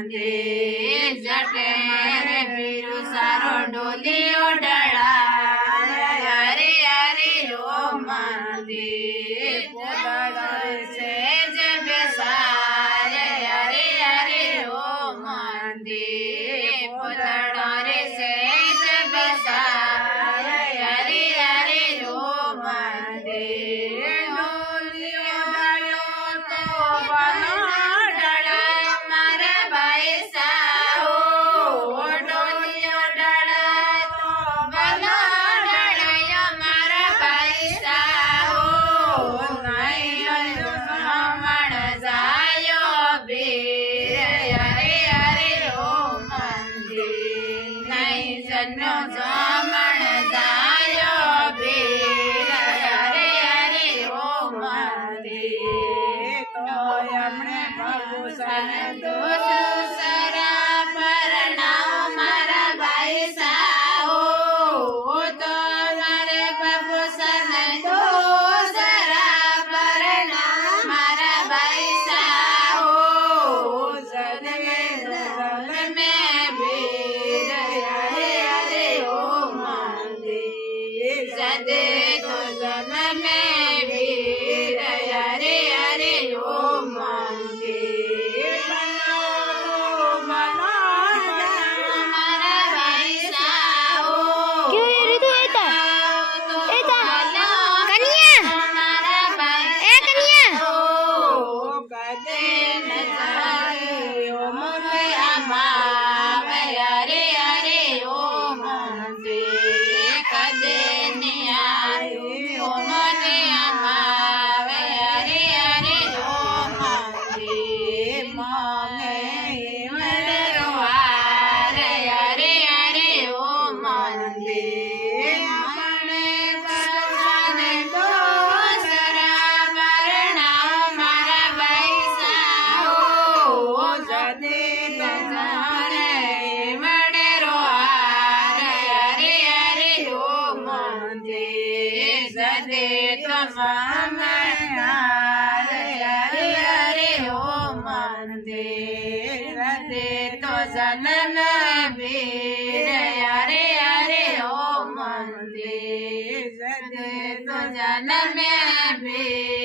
मंदिर जटे मारे पीरू सारो डोलियो डळाय हरे हरे ओ मंदिर पोदड़े से जे बेसाय हरे हरे ओ मंदिर पोदड़े से जे बेसाय हरे हरे ओ मंदिर डोलियो डळो तो बनो डळो मारे भाई साओ डोलियो डळो तो बनो डळो मारे भाई साओ नहीं मन जायो बीर हरे हरे ओ मंदिर नहीं जन्नो जमण जायो बीर हरे हरे ओ मंदिर तो हमने भगवान दूसरा परनाव मारा भाई साओ तो मारे भगवान दूसरा परनाव मारा भाई साओ जल में वीर हरे हरे ओ मंदिर जदे तो जल में वीर हरे हरे ओ मंदिर बनो मारा भाई साओ क्यों ये ऋतु एता कन्या मारा भाई ए कन्या कदे न जायो मुझे अमावे हरे हरे ओ मंदिर कदे न आयो मुझे अमावे हरे हरे ओ मंदिर मांगे मेरे रोहार हरे हरे ओ मंदिर मने भगवान दूसरा परनाव मारा भाई साओ जदे नजारे मने रोहार हरे हरे ओ मंदिर जदे तमामनार हरे हरे ओ मंदिर जदे तो जनन वीर हरे हरे ओ मंदिर जदे तो जनन वीर